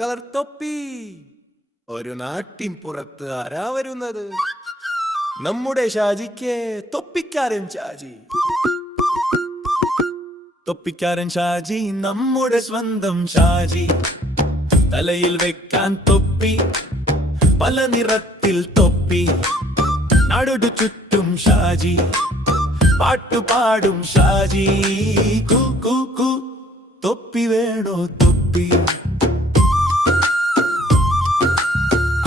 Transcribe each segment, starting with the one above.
Colour തൊപ്പി. ഒരു നാട്ടിൻ പുറത്ത് ആരാ വരുന്നത്? നമ്മുടെ ഷാജിക്ക് തൊപ്പിക്കാരൻ ഷാജി. തൊപ്പിക്കാരൻ ഷാജി നമ്മുടെ സ്വന്തം ഷാജി. തലയിൽ വെക്കാൻ തൊപ്പി, പല നിറത്തിൽ തൊപ്പി. നാടു ചുറ്റും ഷാജി, പാട്ടുപാടും ഷാജി. കൂ കൂ കൂ, തൊപ്പി വേണോ തൊപ്പി?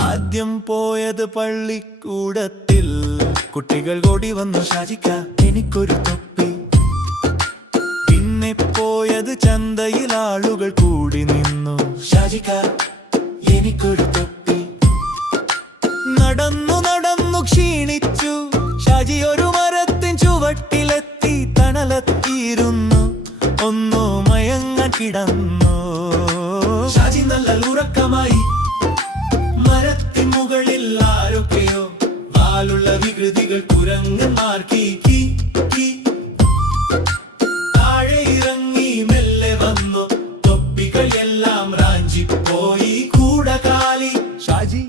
ആദ്യം പോയത് പള്ളിക്കൂടത്തിൽ. കുട്ടികൾ ഓടി വന്നു ഷാജിക്ക എനിക്കൊരു തൊപ്പി. പിന്നെ പോയത് ചന്തയിൽ, ആളുകൾ കൂടി നിന്നു ഷാജിക്ക എനിക്കൊരു തൊപ്പി. നടന്നു നടന്നു ക്ഷീണിച്ചു ഷാജി ഒരു മരത്തിൻ ചുവട്ടിലെത്തി. തണലത്തിയിരുന്നു, ഒന്നു മയങ്ങാൻ കിടന്നു ഷാജി. നല്ല ഉറക്കമായി. മരത്തിൻ മുകളിൽ ആരൊക്കെയോ വാലുള്ള വികൃതികൾ കുരങ്ങന്മാർ കീ കീ കീ. താഴെ ഇറങ്ങി മെല്ലെ വന്നു, തൊപ്പികൾ എല്ലാം റാഞ്ചിപ്പോയി. കൂടകാലി ഷാജി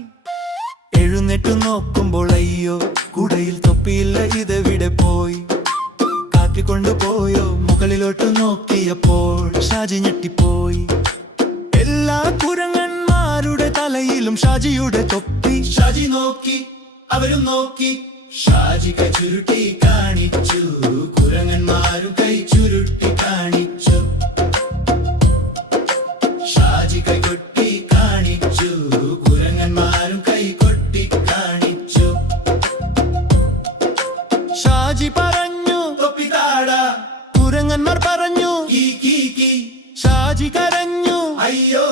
എഴുന്നേറ്റു നോക്കുമ്പോൾ അയ്യോ, കുടയിൽ തൊപ്പിയില്ല, ഇതെവിടെ പോയി? കാറ്റിക്കൊണ്ടുപോയോ? മുകളിലോട്ട് നോക്കിയപ്പോൾ ഷാജി ഞെട്ടിപ്പോയി. എല്ലാ കുരങ്ങന്മാരുടെ തലയിലും ഷാജിയുടെ തൊപ്പി. ഷാജി നോക്കി, അവരും നോക്കി. ഷാജി കൈ ചുരുട്ടി കാണിച്ചു, കുരങ്ങന്മാരും കൈ ചുരുട്ടി കാണിച്ചു. ഷാജി കൈ കൊട്ടി കാണിച്ചു, കുരങ്ങന്മാരും കൈ കൊട്ടി കാണിച്ചു. ഷാജി പറഞ്ഞു തൊപ്പി താടാ, കുരങ്ങന്മാർ പറഞ്ഞു കീ കീ കീ. ഷാജി കരഞ്ഞു അയ്യോ,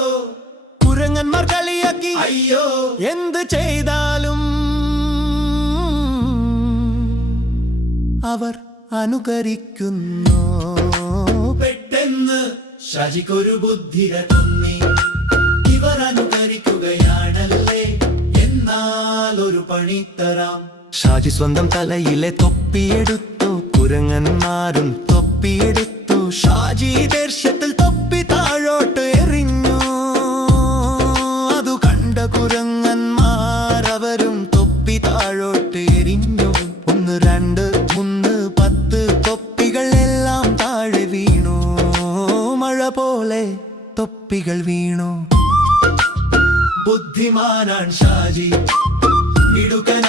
കുരങ്ങന്മാർ കളിയാക്കി അയ്യോ. എന്ത് ചെയ്താലും അവർ അനുകരിക്കുന്നു. പെട്ടെന്ന് ഷാജിക്കൊരു ബുദ്ധിര തോന്നി. ഇവർ അനുകരിക്കുകയാണല്ലേ, എന്നാൽ ഒരു പണി തരാം. ഷാജി സ്വന്തം തലയിലെ തൊപ്പിയെടുത്തു, കുരങ്ങന്മാരും തൊപ്പിയെടുത്തു. ഷാജി ദേഷ്യത്തിൽ തൊപ്പി താഴോട്ട് എറിഞ്ഞു. അതു കണ്ട കുരങ്ങന്മാർ അവരും തൊപ്പി താഴോട്ട് എറിഞ്ഞു. 1 2 3 10 തൊപ്പികൾ എല്ലാം താഴെ വീണു. മഴ പോലെ തൊപ്പികൾ വീണു. ബുദ്ധിമാനാൻ ഷാജി, മിടുക്കൻ